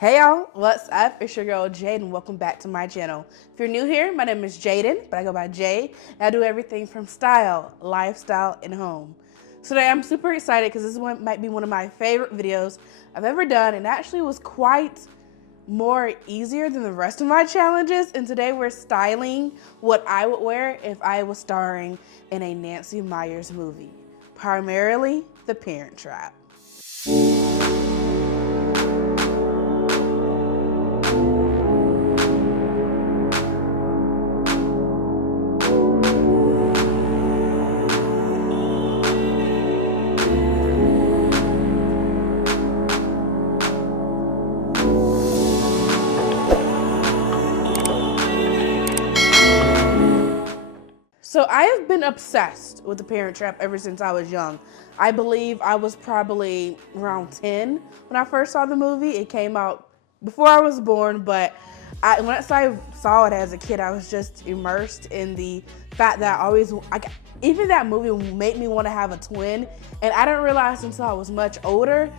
Hey y'all, what's up? It's your girl Jade and welcome back to my channel. If you're new here, my name is Jaden, but I go by Jay, and I do everything from style, lifestyle, and home. So today I'm super excited because this one might be one of my favorite videos I've ever done, and actually was quite more easier than the rest of my challenges. And today we're styling what I would wear if I was starring in a Nancy Meyers movie, primarily The Parent Trap. So I have been obsessed with The Parent Trap ever since I was young. I believe I was probably around 10 when I first saw the movie. It came out before I was born, but once I saw it as a kid, I was just immersed in the fact that even that movie made me want to have a twin. And I didn't realize until I was much older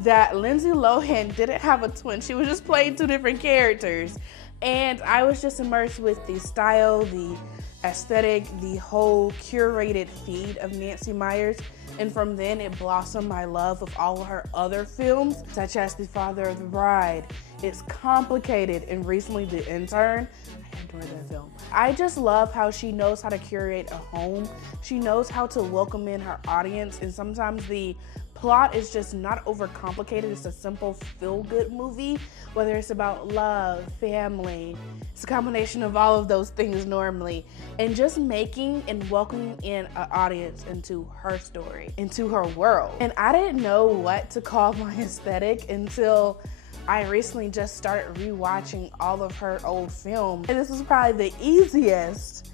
that Lindsay Lohan didn't have a twin. She was just playing two different characters. And I was just immersed with the style, the aesthetic, the whole curated feed of Nancy Meyers. And from then it blossomed my love of all of her other films, such as The Father of the Bride, It's Complicated, and recently The Intern. I adore that film. I just love how she knows how to curate a home. She knows how to welcome in her audience, and sometimes the plot is just not overcomplicated. It's a simple feel-good movie, whether it's about love, family. It's a combination of all of those things normally, and just making and welcoming in an audience into her story, into her world. And I didn't know what to call my aesthetic until I recently just started rewatching all of her old films. And this was probably the easiest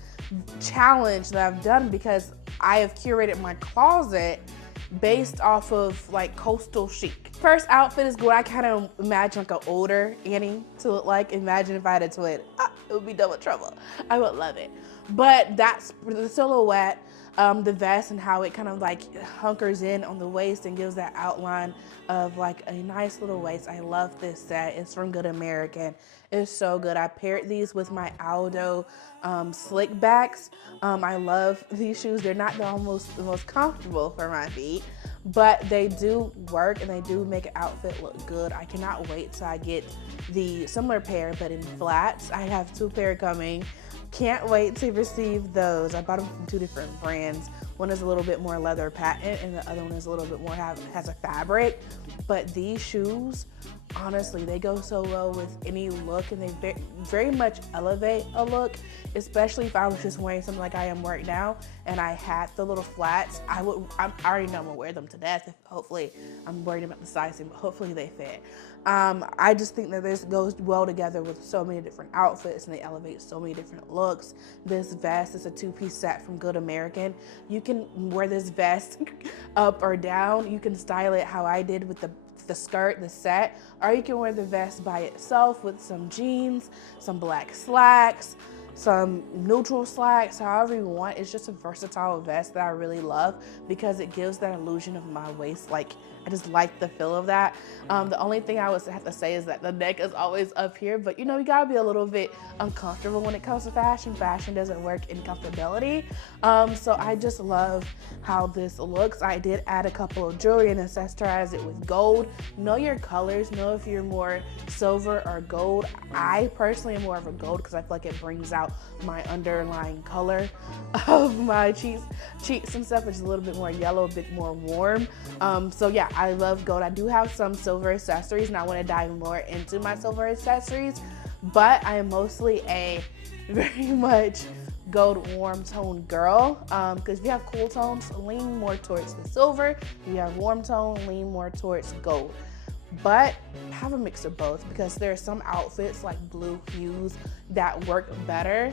challenge that I've done because I have curated my closet based off of like coastal chic. First outfit is what I kind of imagine like an older Annie to look like. Imagine if I had a twin. It would be double trouble. I would love it. But that's the silhouette, the vest, and how it kind of like hunkers in on the waist and gives that outline of like a nice little waist. I love this set. It's from Good American. It's so good. I paired these with my Aldo slick backs. I love these shoes. They're not the most comfortable for my feet, but they do work and they do make an outfit look good. I cannot wait till I get the similar pair, but in flats. I have two pair coming. Can't wait to receive those. I bought them from two different brands. One is a little bit more leather patent and the other one is a little bit more has a fabric. But these shoes, honestly, they go so well with any look, and they very much elevate a look, especially if I was just wearing something like I am right now and I had the little flats. I already know I'm gonna wear them to death. Hopefully, I'm worried about the sizing, but hopefully they fit. I just think that this goes well together with so many different outfits and they elevate so many different looks. This vest is a two-piece set from Good American. You can wear this vest up or down. You can style it how I did with the skirt, the set, or you can wear the vest by itself with some jeans, some black slacks, some neutral slacks, however you want. It's just a versatile vest that I really love because it gives that illusion of my waist. Like, I just like the feel of that. The only thing I would have to say is that the neck is always up here, but you know, you gotta be a little bit uncomfortable when it comes to fashion. Fashion doesn't work in comfortability. So I just love how this looks. I did add a couple of jewelry and accessorize it with gold. Know your colors, know if you're more silver or gold. I personally am more of a gold because I feel like it brings out my underlying color of my cheeks and stuff, which is a little bit more yellow, a bit more warm. So yeah, I love gold. I do have some silver accessories and I want to dive more into my silver accessories, but I am mostly a very much gold warm tone girl, because if you have cool tones, lean more towards the silver. If you have warm tone, lean more towards gold. But have a mix of both because there are some outfits like blue hues that work better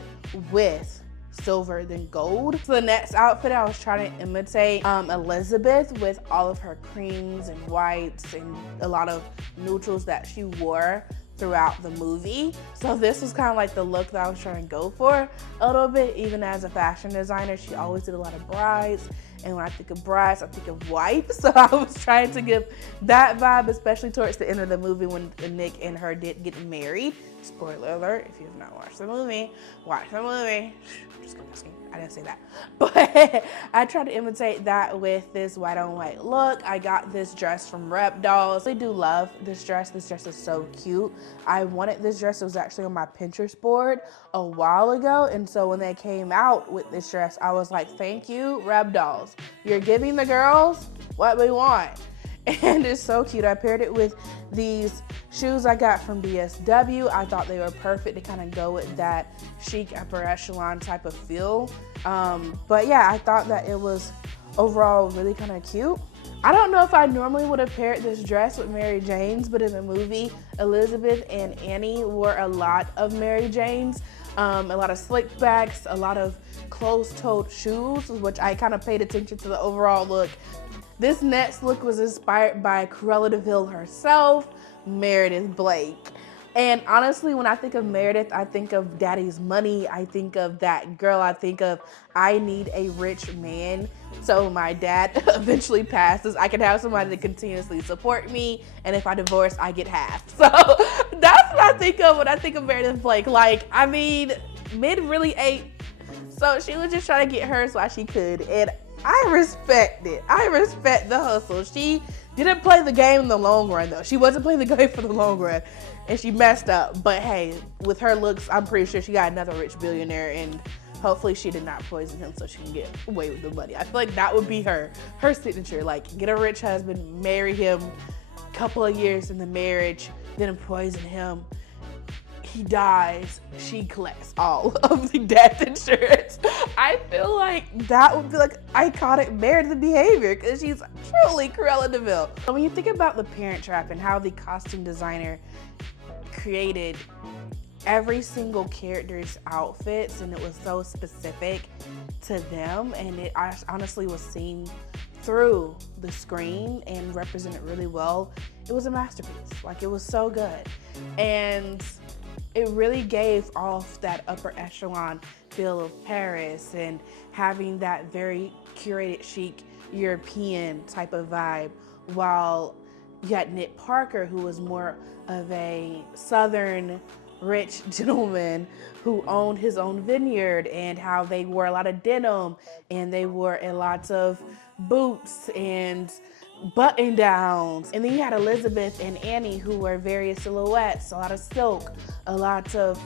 with silver than gold. So the next outfit, I was trying to imitate Elizabeth with all of her creams and whites and a lot of neutrals that she wore throughout the movie. So this was kind of like the look that I was trying to go for a little bit. Even as a fashion designer, she always did a lot of brides And when I think of brides, I think of white. So I was trying to give that vibe, especially towards the end of the movie when Nick and her did get married. Spoiler alert, if you have not watched the movie, watch the movie. Just kidding. I didn't say that. But I tried to imitate that with this white on white look. I got this dress from Rep Dolls. I do love this dress. This dress is so cute. I wanted this dress. It was actually on my Pinterest board a while ago. And so when they came out with this dress, I was like, thank you, Rep Dolls. You're giving the girls what we want. And it's so cute. I paired it with these shoes I got from DSW. I thought they were perfect to kind of go with that chic upper echelon type of feel. But yeah, I thought that it was overall really kind of cute. I don't know if I normally would have paired this dress with Mary Jane's, but in the movie, Elizabeth and Annie wore a lot of Mary Jane's. A lot of slick backs, a lot of closed-toed shoes, which I kind of paid attention to the overall look. This next look was inspired by Cruella de Vil herself, Meredith Blake. And honestly, when I think of Meredith, I think of daddy's money. I think of that girl. I think of, I need a rich man. So my dad eventually passes. I can have somebody to continuously support me. And if I divorce, I get half. So that's what I think of when I think of Meredith Blake. Like, I mean, mid really ate. So she was just trying to get hers while she could. And I respect it. I respect the hustle. She didn't play the game in the long run, though. She wasn't playing the game for the long run, and she messed up. But hey, with her looks, I'm pretty sure she got another rich billionaire, and hopefully she did not poison him so she can get away with the money. I feel like that would be her signature. Like, get a rich husband, marry him, couple of years in the marriage, then poison him. He dies, she collects all of the death insurance. I feel like that would be like iconic Meredith behavior because she's truly Cruella de Vil. When you think about the Parent Trap and how the costume designer created every single character's outfits, and it was so specific to them, and it honestly was seen through the screen and represented really well. It was a masterpiece. Like, it was so good. And it really gave off that upper echelon feel of Paris and having that very curated, chic, European type of vibe, while you had Nick Parker, who was more of a southern rich gentleman who owned his own vineyard, and how they wore a lot of denim and they wore a lot of boots and button downs. And then you had Elizabeth and Annie, who were various silhouettes, a lot of silk, a lot of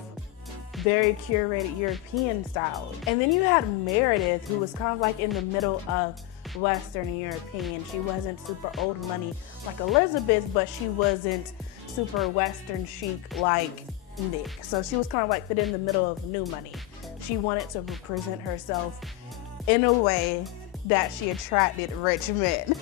very curated European styles. And then you had Meredith, who was kind of like in the middle of Western and European. She wasn't super old money like Elizabeth, but she wasn't super Western chic like Nick. So she was kind of like fit in the middle of new money. She wanted to present herself in a way that she attracted rich men.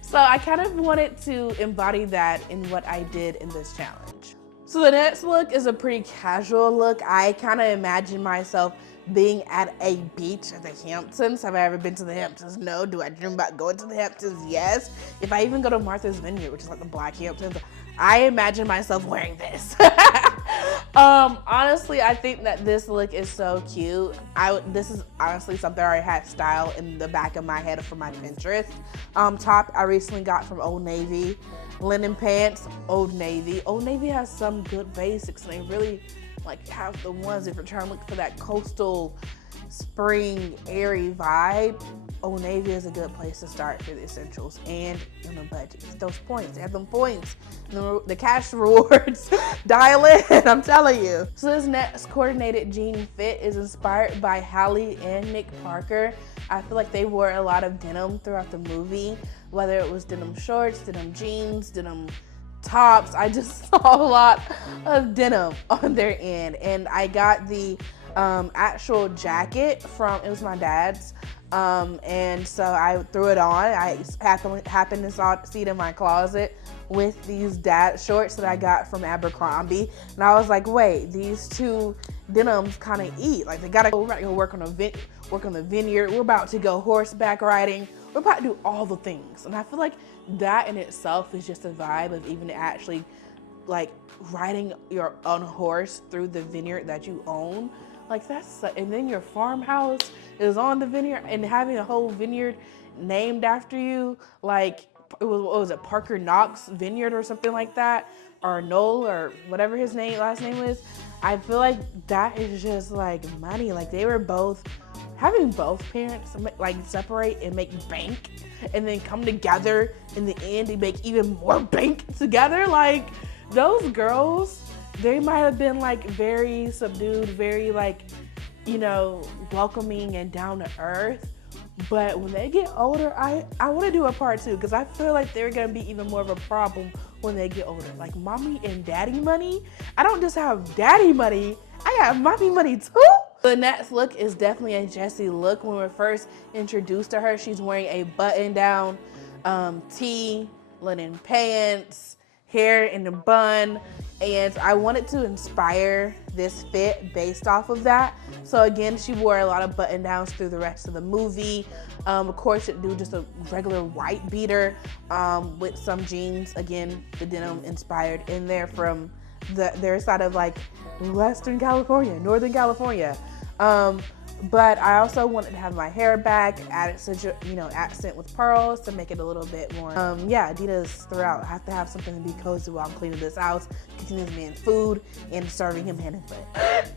So I kind of wanted to embody that in what I did in this challenge. So the next look is a pretty casual look. I kind of imagine myself being at a beach at the Hamptons. Have I ever been to the Hamptons? No. Do I dream about going to the Hamptons? Yes. If I even go to Martha's Vineyard, which is like the Black Hamptons, I imagine myself wearing this. Honestly, I think that this look is so cute. This is honestly something I already had style in the back of my head for my Pinterest. Top I recently got from Old Navy. Linen pants, Old Navy. Old Navy has some good basics, and they really like have the ones if you're trying to look for that coastal spring airy vibe. Old Navy is a good place to start for the essentials and on the budget. Those points, they have them points. The cash rewards, dial in, I'm telling you. So this next coordinated jean fit is inspired by Halle and Nick Parker. I feel like they wore a lot of denim throughout the movie, whether it was denim shorts, denim jeans, denim tops. I just saw a lot of denim on their end. And I got the actual jacket from, it was my dad's. And so I threw it on. I happened to see it in my closet with these dad shorts that I got from Abercrombie. And I was like, wait, these two denims kind of eat. Like, we're about to go work on the vineyard. We're about to go horseback riding. We're about to do all the things. And I feel like that in itself is just a vibe of even actually like riding your own horse through the vineyard that you own. Like, and then your farmhouse is on the vineyard, and having a whole vineyard named after you, like it was, what was it, Parker Knox Vineyard or something like that, or Noel or whatever his last name is. I feel like that is just like money. Like they were both having both parents like separate and make bank, and then come together in the end and make even more bank together. Like those girls, they might have been like very subdued, very like, you know, welcoming and down to earth. But when they get older, I want to do a part 2 because I feel like they're going to be even more of a problem when they get older. Like mommy and daddy money. I don't just have daddy money, I got mommy money too. The next look is definitely a Jessie look. When we were first introduced to her, she's wearing a button-down tee, linen pants, hair in a bun, and I wanted to inspire this fit based off of that. So again, she wore a lot of button downs through the rest of the movie. Of course, it do just a regular white beater with some jeans. Again, the denim inspired in there from their side of like Western California, Northern California. But I also wanted to have my hair back, added such a, you know, accent with pearls to make it a little bit more, yeah, Adidas throughout. I have to have something to be cozy while I'm cleaning this house, cooking this man food, and serving him hand and foot.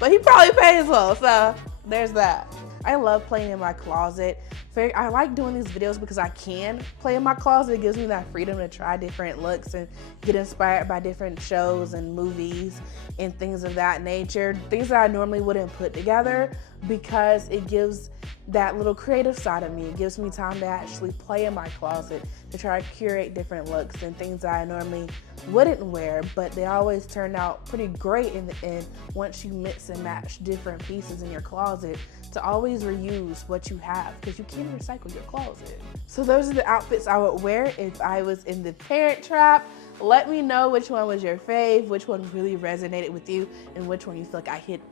But he probably pays well, so there's that. I love playing in my closet. I like doing these videos because I can play in my closet. It gives me that freedom to try different looks and get inspired by different shows and movies and things of that nature. Things that I normally wouldn't put together, because it gives that little creative side of me. It gives me time to actually play in my closet, to try to curate different looks and things that I normally wouldn't wear, but they always turn out pretty great in the end once you mix and match different pieces in your closet, to always reuse what you have, because you can't recycle your closet. So those are the outfits I would wear if I was in the Parent Trap. Let me know which one was your fave, which one really resonated with you, and which one you feel like I hit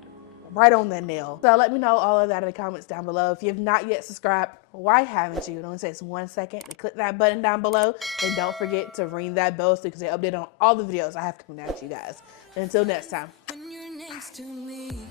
right on the nail. So let me know all of that in the comments down below. If you have not yet subscribed, why haven't you? It only takes 1 second to click that button down below, and don't forget to ring that bell so you can stay updated on all the videos I have coming at you guys. And until next time. When you're next to me.